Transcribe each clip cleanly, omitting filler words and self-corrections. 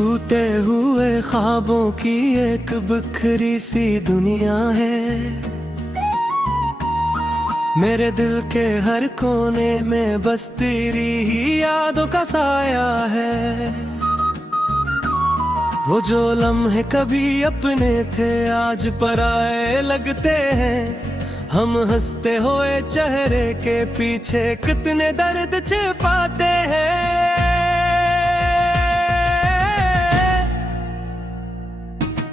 टूटे हुए ख्वाबों की एक बिखरी सी दुनिया है। मेरे दिल के हर कोने में बस तेरी ही यादों का साया है। वो जो लम्हे कभी अपने थे आज पराए लगते हैं। हम हंसते हुए चेहरे के पीछे कितने दर्द छिपाते हैं।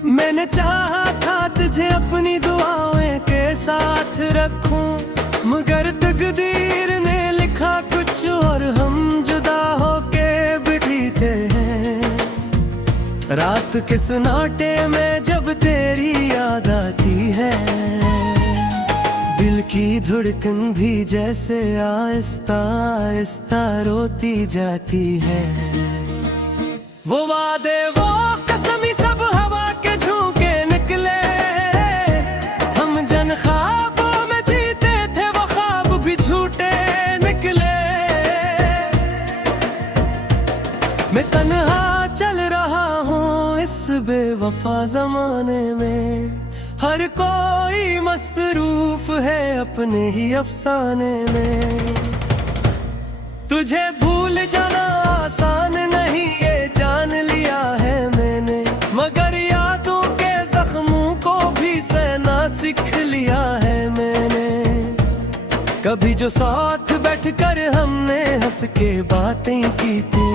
मैंने चाहा था तुझे अपनी दुआओं के साथ रखूं, मगर तकदीर ने लिखा कुछ और हम जुदा होके बीते हैं। रात के सन्नाटे में जब तेरी याद आती है, दिल की धड़कन भी जैसे आहिस्ता आहिस्ता रोती जाती है। वो वादे वो कसमी सब हवा के झोंके निकले। हम जन ख्वाबों में जीते थे, वो ख्वाब भी झूठे निकले। मैं तन्हा चल रहा हूँ इस बेवफा जमाने में। हर कोई मसरूफ है अपने ही अफसाने में। तुझे भूल जाना आसान नहीं, ये जान लिया है मैंने। मगर यादों के जख्मों को भी सहना सीख लिया है मैंने। कभी जो साथ बैठकर हमने हंस के बातें की थी,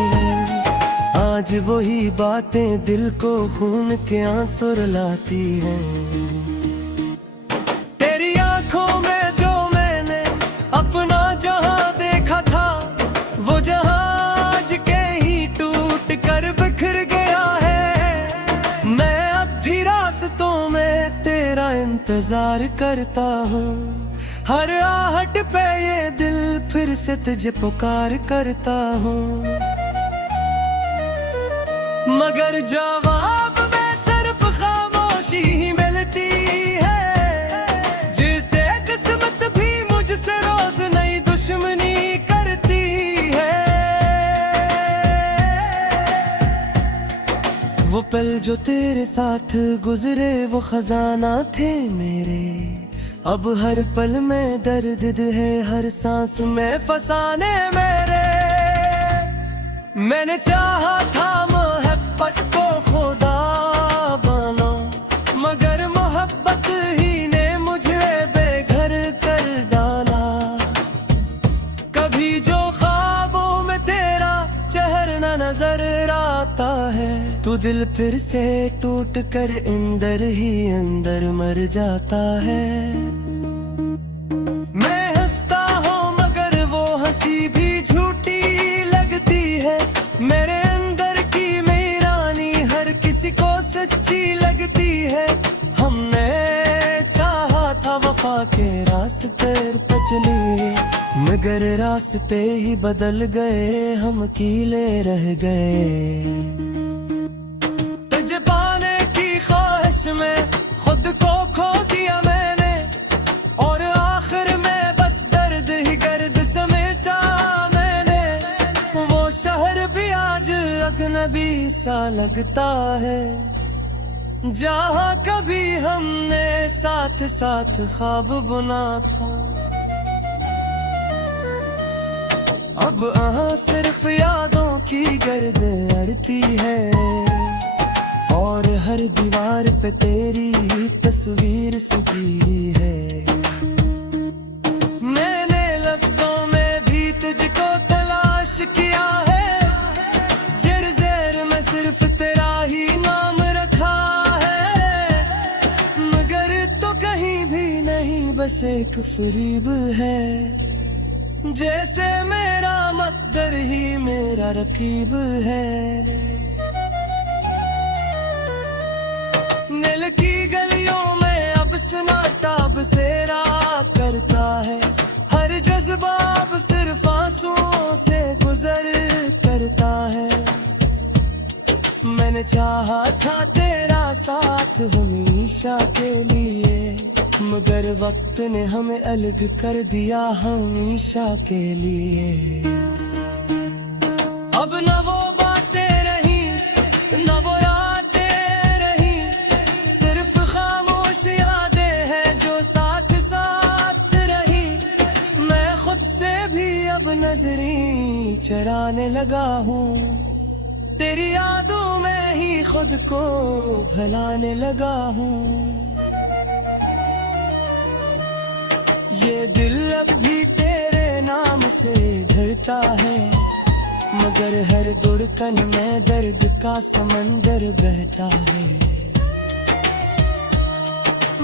आज वही बातें दिल को खून के आंसू रुलाती हैं। तेरी आंखों में जो मैंने अपना जहां देखा था, वो जहां आज के ही टूट कर बिखर गया है। मैं अब भी रास्तों में तेरा इंतजार करता हूँ। हर आहट पे ये दिल फिर से तुझे पुकार करता हूँ। मगर जवाब में सिर्फ खामोशी ही मिलती है, जिसे किस्मत भी मुझसे रोज नई दुश्मनी करती है। वो पल जो तेरे साथ गुजरे वो खजाना थे मेरे। अब हर पल में दर्द है, हर सांस में फसाने मेरे। मैंने चाहा था मोहब्बत को खुदा बनो, मगर मोहब्बत ही ने मुझे बेघर कर डाला। कभी जो ख्वाबों में तेरा चेहरा नजर आता है, तो दिल फिर से टूट कर अंदर ही अंदर मर जाता है। मैं हंसता हूँ मगर वो हंसी भी झूठी लगती है। मेरे अंदर की मीरानी हर किसी को सच्ची लगती है। हमने चाहा था वफा के रास्ते पर चले, मगर रास्ते ही बदल गए, हम कीले रह गए। तुझे पाने की ख्वाहिश में खुद को खो दिया मैंने, और आखिर में बस दर्द ही गर्द समेटा मैंने। वो शहर भी आज अजनबी सा लगता है, जहाँ कभी हमने साथ साथ ख्वाब बुना था। अब यहाँ सिर्फ यादों की गर्द अड़ती है, और हर दीवार पे तेरी ही तस्वीर सजी है। मैंने लफ्जों में भी तुझको तलाश किया है, जर्जर में सिर्फ तेरा ही नाम रखा है। मगर तो कहीं भी नहीं, बस एक फरीब है, जैसे मेरा मकदर ही मेरा रकीब है। नील की गलियों में अब सन्नाटा बसेरा करता है। हर जज्बा अब सिर्फ आंसुओं से गुजर करता है। मैंने चाहा था तेरा साथ हमेशा के लिए, मगर वक्त ने हमें अलग कर दिया हमेशा के लिए। अब न वो बातें रही, न नजरें चराने लगा हूँ, तेरी यादों में ही खुद को भुलाने लगा हूँ। ये दिल अब भी तेरे नाम से धड़का है, मगर हर धड़कन में दर्द का समंदर बहता है।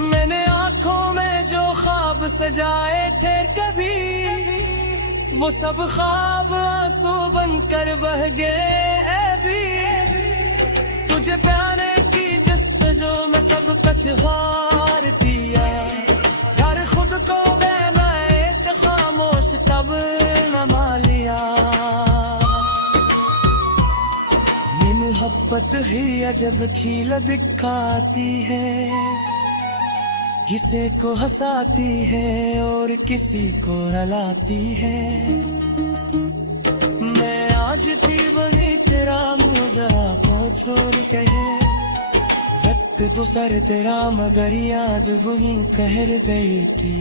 मैंने आँखों में जो ख्वाब सजाए थे कभी, वो सब ख्वाब आंसू बनकर बह गए अभी। तुझे पाने की जस्तजू में सब कुछ हार दिया, यार खुद को मैं खामोश तब न मान लिया। ये मोहब्बत ही अजब खिल दिखाती है, किसी को हंसाती है और किसी को रुलाती है। मैं आज भी वही तेरा मुँह जरा को छोड़ के, वक्त गुजर तेरा मगर याद वही ठहर गई थी।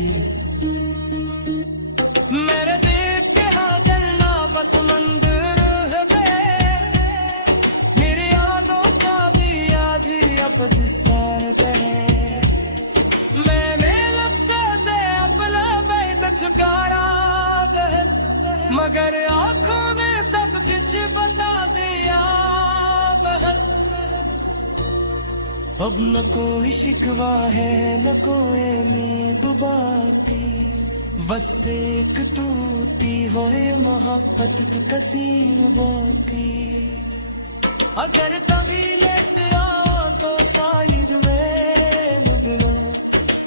मेरे दिल के गन्ना बस मंदिर है बे, मेरी यादों का भी याद ही अब दिशा है। मैंने लफ्ज़ों से अपना बैत छुकारा मगर आँखों ने सब कुछ बता दिया। अब न कोई शिकवा है न कोई उम्मीद बाकी, बस एक टूटी हुई मोहब्बत की तस्वीर बाकी। अगर तभी लेते आओ तो शायद मैं निभलो,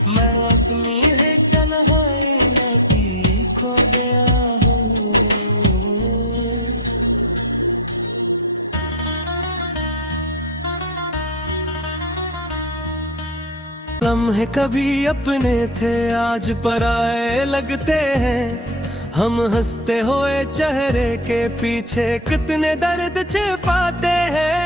मैं अपनी है तन्हाई में भी खो गया हूँ। लम्हे कभी अपने थे आज पराए लगते हैं, हम हंसते हुए चेहरे के पीछे कितने दर्द छिपाते हैं।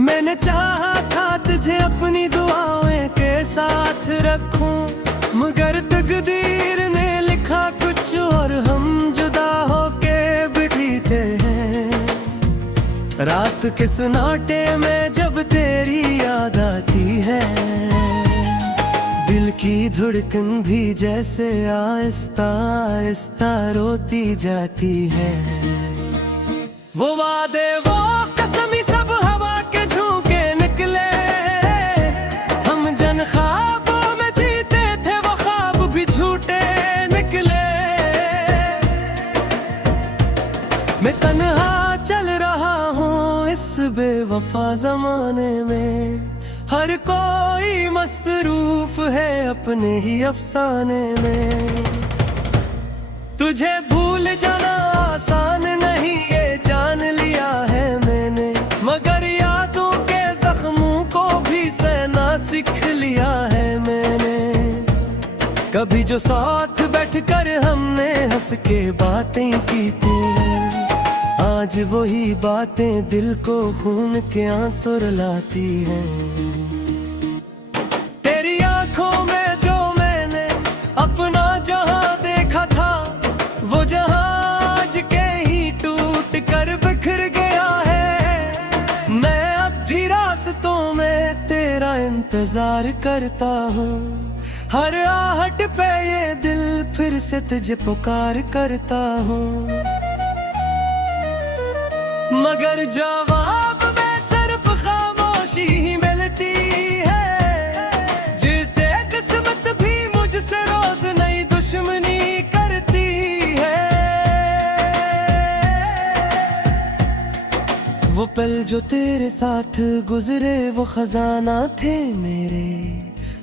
मैंने चाहा था तुझे अपनी दुआओं के साथ रखूं, मगर तकदीर ने लिखा कुछ और हम जुदा होके बिखरे हैं। रात के सन्नाटे में जब तेरी याद आती है, दिल की धड़कन भी जैसे आहिस्ता आहिस्ता रोती जाती है। वो वादे वो कसमी सब हवा के झोंके निकले, हम जन ख्वाबों में जीते थे वो ख्वाब भी झूठे निकले। मैं तन्हा चल रहा हूँ इस बेवफा जमाने में, हर कोई मसरूफ है अपने ही अफसाने में। तुझे भूल जाना आसान नहीं ये जान लिया है मैंने, मगर यादों के जख्मों को भी सहना सीख लिया है मैंने। कभी जो साथ बैठकर हमने हंस के बातें की थी, आज वही बातें दिल को खून के आंसू रुलाती हैं। तेरी आंखों में जो मैंने अपना जहां देखा था, वो जहां आज के ही टूट कर बिखर गया है। मैं अब भी रास्तों में तेरा इंतजार करता हूँ, हर आहट पे ये दिल फिर से तुझे पुकार करता हूँ। मगर जवाब में सिर्फ खामोशी ही मिलती है, जिसे किस्मत भी मुझसे रोज नई दुश्मनी करती है। वो पल जो तेरे साथ गुजरे वो खजाना थे मेरे,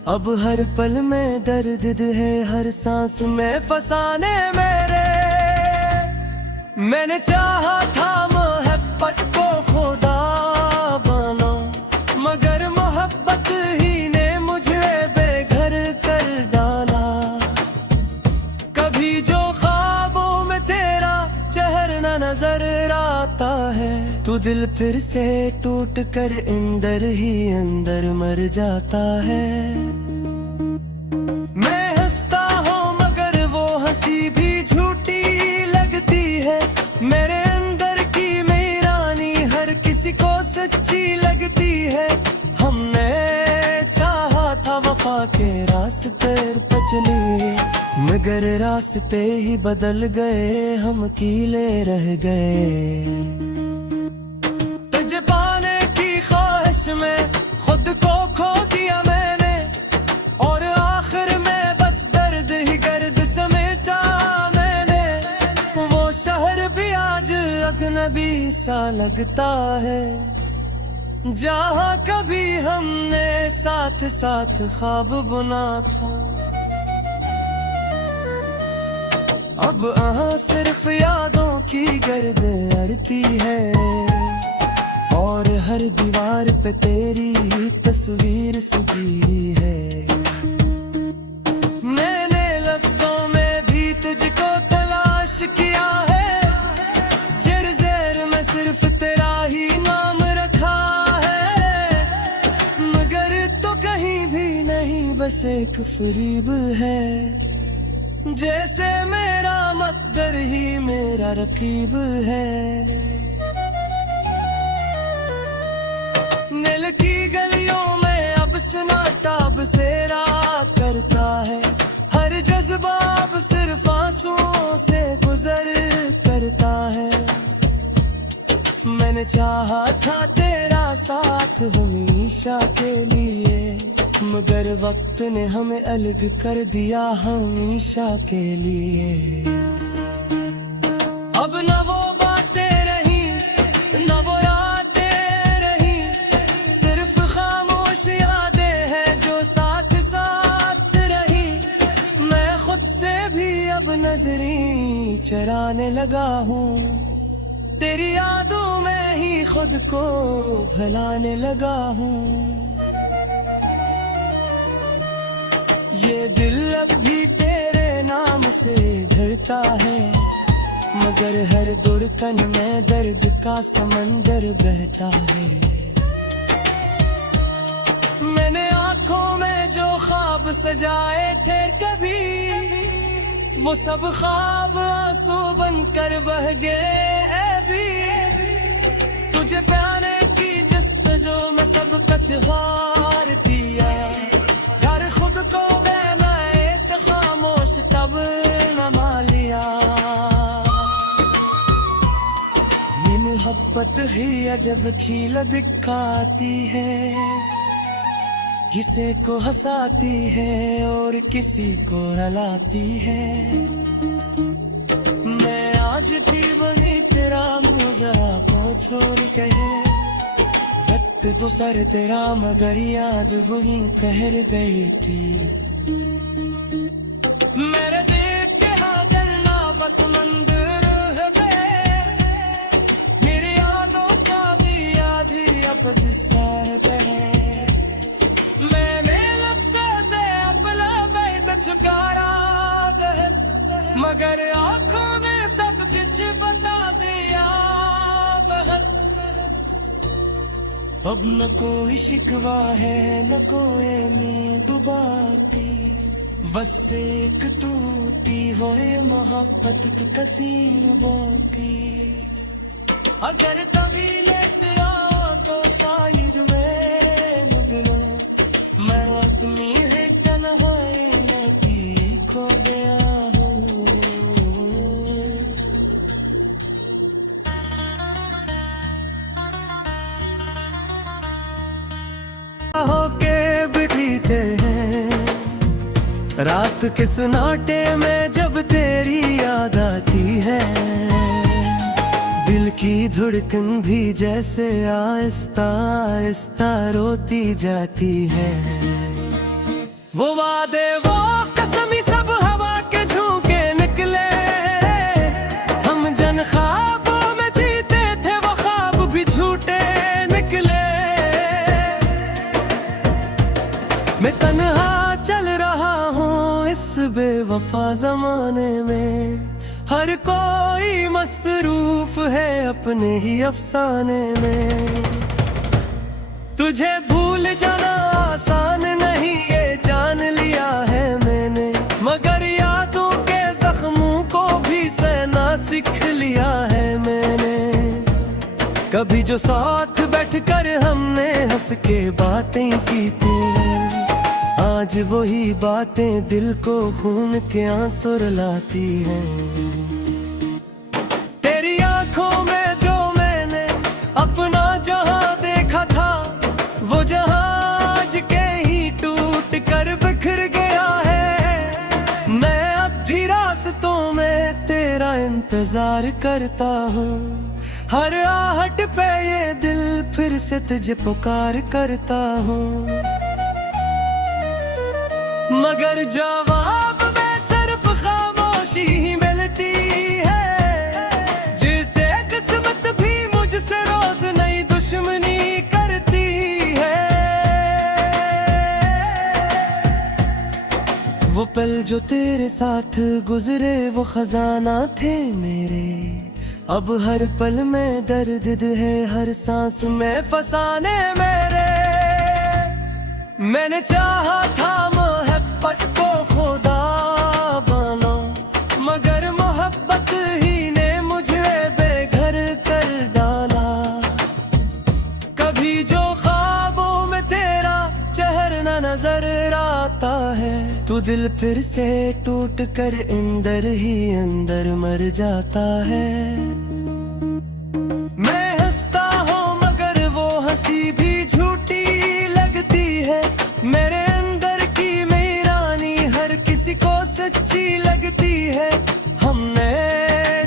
अब हर पल में दर्द है हर सांस में फसाने मेरे। मैंने चाहा था मोहब्बत को खुदा बना, मगर मोहब्बत ही ने मुझे बेघर कर डाला। कभी जो ख्वाबों में तेरा चेहरा नजर आता है, तो दिल फिर से टूट कर अंदर ही अंदर मर जाता है। मैं सच्ची लगती है। हमने चाहा था वफा के रास्ते पे चले, मगर रास्ते ही बदल गए, हम कीले रह गए। तुझे पाने की ख्वाहिश में खुद को खो दिया मैंने, और आखिर में बस दर्द ही गर्द समेटा मैंने। वो शहर भी आज अजनबी सा लगता है, जहाँ कभी हमने साथ साथ ख्वाब बुना था। अब यहाँ सिर्फ यादों की गर्द अड़ती है, और हर दीवार पे तेरी ही तस्वीर सजी है। मैंने लफ्जों में भी तुझको तलाश किया है, जर्जर में सिर्फ तेरा ही नाम रखा है। मगर तो कहीं भी नहीं, बस एक फरीब है, जैसे मेरा मकदर ही मेरा रकीब है। नील की गलियों में अब सन्नाटा बसेरा करता है, हर जज्बा अब सिर्फ आंसुओं से गुजर करता है। मैंने चाहा था तेरा साथ हमेशा के लिए, मगर वक्त ने हमें अलग कर दिया हमेशा के लिए। अब न वो बातें रही, न वो रातें रही, सिर्फ खामोश यादें हैं जो साथ साथ रही। मैं खुद से भी अब नजरें चराने लगा हूँ, तेरी यादों में ही खुद को भुलाने लगा हूँ। ये दिल अब भी तेरे नाम से धड़ता है, मगर हर धड़कन में दर्द का समंदर बहता है। मैंने आँखों में जो ख्वाब सजाए थे कभी, वो सब ख्वाब आंसू बनकर बह गए अभी। तुझे पाने की जस्तजू में सब कुछ हार दिया, यार खुद को मैं तो खामोश तब न मान लिया। ये मोहब्बत ही अजब खिला दिखाती है, किसी को हंसाती है और किसी को रुलाती है। मैं आज भी वही तेरा मुझरा को छोड़ गए, वक्त गुजर तेरा मगर याद वही ठहर गई थी। मेरे देख के हादलना बस मंदिर है बे, मेरी यादों का भी याद ही अब जिस्सा है। मैंने लफ्ज़ों से अपना बैत छुकारा है, मगर आँखों ने सब कुछ बता दिया। अब न कोई शिकवा है न कोई उम्मीद बाकी, बस एक टूटी हुई मोहब्बत की कसीर बाकी। अगर तभी लेते आओ तो शायद मैं निकलो, मैं अपनी है तन्हाई में की खो गया हूँ। होके बीते हैं रात के सन्नाटे में जब तेरी याद आती है, दिल की धड़कन भी जैसे आहिस्ता आहिस्ता रोती जाती है। वो वादे वो कसमी सब हवा के झोंके निकले, हम जन ख्वाबों में जीते थे वो ख्वाब भी झूठे निकले। मैं तन्हा चल रहा हूँ इस बेवफा जमाने में, हर कोई मसरूफ है अपने ही अफसाने में। तुझे भूल जाना आसान नहीं ये जान लिया है मैंने, मगर यादों के जख्मों को भी सहना सीख लिया है मैंने। कभी जो साथ बैठकर हमने हंस के बातें की थी, आज वही बातें दिल को खून के आंसू रुलाती हैं। तेरी आंखों में जो मैंने अपना जहां देखा था, वो जहां आज के ही टूट कर बिखर गया है। मैं अब भी रास्तों में तेरा इंतजार करता हूँ, हर आहट पे ये दिल फिर से तुझे पुकार करता हूँ। मगर जवाब में सिर्फ खामोशी ही मिलती है, जिसे किस्मत भी मुझसे रोज नई दुश्मनी करती है। वो पल जो तेरे साथ गुजरे वो खजाना थे मेरे, अब हर पल में दर्द है हर सांस में फसाने मेरे। मैंने चाहा था मोहब्बत को खुदा बनो, मगर मोहब्बत ही ने मुझे बेघर कर डाला। कभी जो ख्वाबों में तेरा चेहरा नजर आता है, तो दिल फिर से टूट कर अंदर ही अंदर मर जाता है। मैं हंसता हूँ मगर वो हंसी भी झूठी लगती है, मेरे अंदर की मेरी रानी हर किसी को सच्ची लगती है। हमने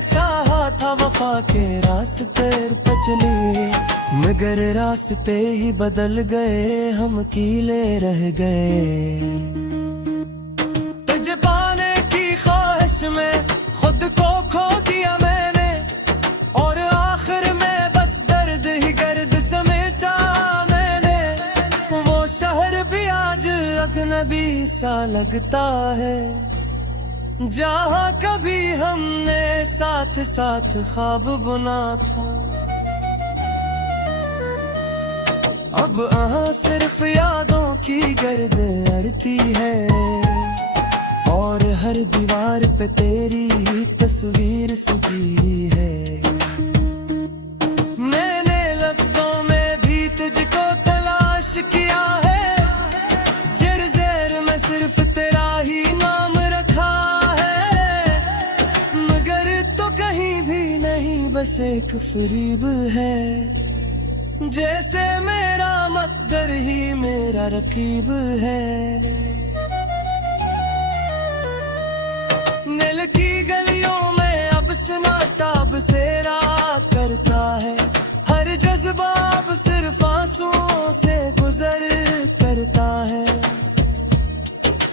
चाहा था वफा के रास्ते पे चले, मगर रास्ते ही बदल गए, हम कीले रह गए। तुझे पाने की ख्वाहिश में खुद को खो दिया मैंने, और आखिर में बस दर्द ही गर्द समेटा मैंने। वो शहर भी आज अजनबी सा लगता है, जहाँ कभी हमने साथ साथ ख्वाब बुना था। अब यहाँ सिर्फ यादों की गर्द अड़ती है, और हर दीवार पे तेरी ही तस्वीर सजी है। मैंने लफ्जों में भी तुझको तलाश किया है, जर्जर में सिर्फ तेरा ही नाम रखा है। मगर तो कहीं भी नहीं, बस एक फरीब है, जैसे मेरा मकदर ही मेरा रकीब है। नील की गलियों में अब सन्नाटा बसेरा करता है, हर जज्बा अब सिर्फ आंसुओं से गुजर करता है।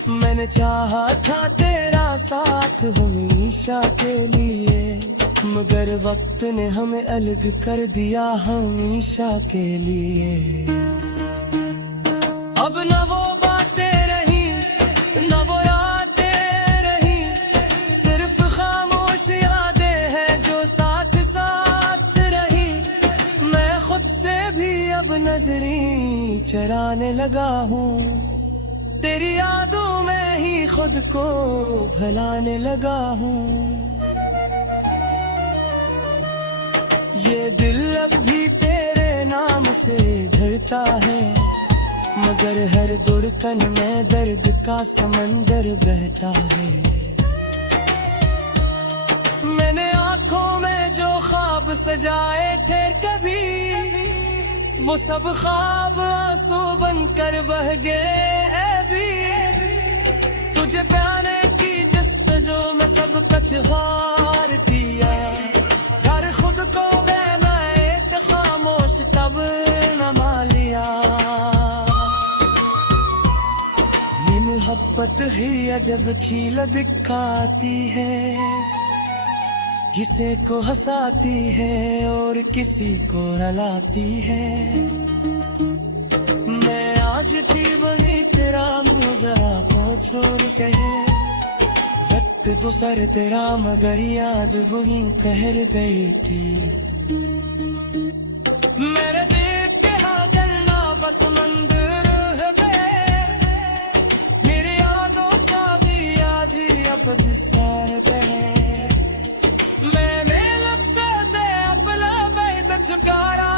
मैंने चाहा था तेरा साथ हमेशा के लिए, मगर वक्त ने हमें अलग कर दिया हमेशा के लिए। अब न वो बातें रही न वो रातें रही, सिर्फ खामोश यादें हैं जो साथ साथ रही। मैं खुद से भी अब नजरें चराने लगा हूँ, तेरी यादों में ही खुद को भुलाने लगा हूँ। ये दिल अब भी तेरे नाम से धड़ता है, मगर हर धड़कन में दर्द का समंदर बहता है। मैंने आंखों में जो ख्वाब सजाए थे कभी, वो सब ख्वाब आंसू बनकर बह गए अभी। तुझे पाने की जस्तजू में सब कुछ हार दिया, हर खुद को खामोश तब नमा लिया। ये मोहब्बत ही अजब खिल दिखाती है, किसी को हंसाती है और किसी को रुलाती है। मैं आज भी वही तेरा मुँह जरा को छोड़ कहे, वक्त गुजर तेरा मगर याद वही ठहर गई थी। मेरे दिल के हाँ गन्ना बस मंदिर है, मेरी यादों का भी याद ही अब जिस्सा है। मैंने लफ्ज़ों से अपना बैत छुकारा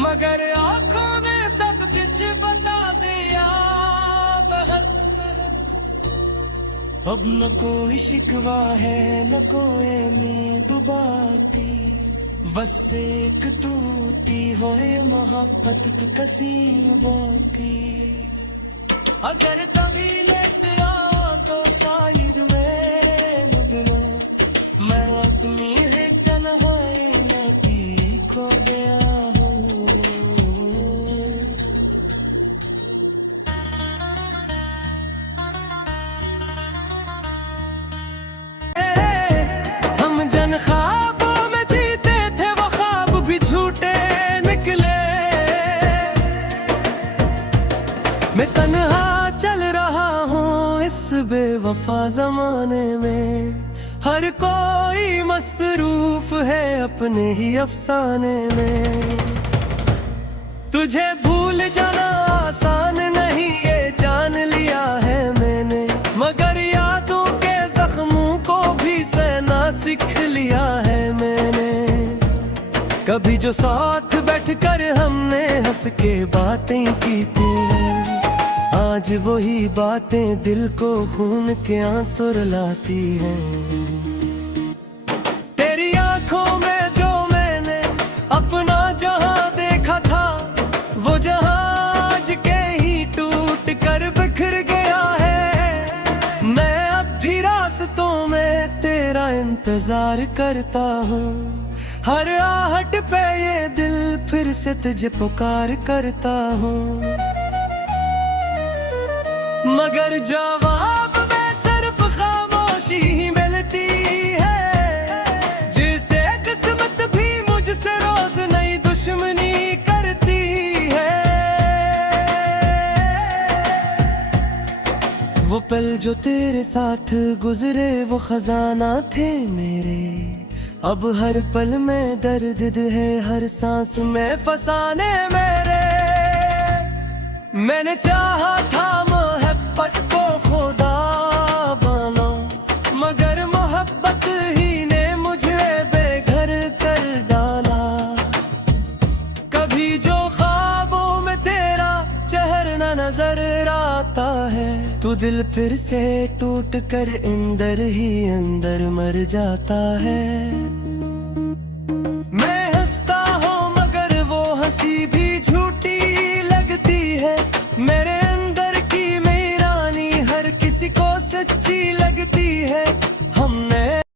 मगर आंखों ने सब कुछ बता दिया बहन। अब न कोई शिकवा है न कोई उम्मीद बाती, बस एक टूटी होए मोहब्बत की कसीर बाकी। अगर कभी लेट आओ तो शायद मैं न मिलो, मैं अपनी है तन्हाई में की खो गया हूँ। हम जन ख्वाबों में जीते थे, वो ख्वाब भी झूठे निकले। मैं तन्हा चल रहा हूँ इस बेवफा जमाने में, हर कोई मसरूफ है अपने ही अफसाने में। तुझे भूल जाना आसान नहीं ये जान लिया है मैंने, मगर यादों के जख्मों को भी सहना सीख लिया है मैंने। कभी जो साथ बैठकर हमने हंस के बातें की थी, आज वही बातें दिल को खून के आंसू रुलाती हैं। तेरी आंखों में जो मैंने अपना जहां देखा था, वो जहां आज के ही टूट कर बिखर गया है। मैं अब भी रास्तों में तेरा इंतजार करता हूँ, हर आहट पे ये दिल फिर से तुझे पुकार करता हूँ। मगर जवाब में सिर्फ खामोशी ही मिलती है, जिसे किस्मत भी मुझसे रोज नई दुश्मनी करती है। वो पल जो तेरे साथ गुजरे वो खजाना थे मेरे, अब हर पल में दर्द है हर सांस में फसाने मेरे। मैंने चाहा था मोहब्बत को खुदा बना, मगर मोहब्बत ही ने मुझे बेघर कर डाला। कभी जो ख्वाबों में तेरा चेहरा नजर आता है, तो दिल फिर से टूट कर अंदर ही अंदर मर जाता है। मैं हंसता हूँ मगर वो हंसी भी झूठी लगती है, मेरे अंदर की मेरी रानी हर किसी को सच्ची लगती है।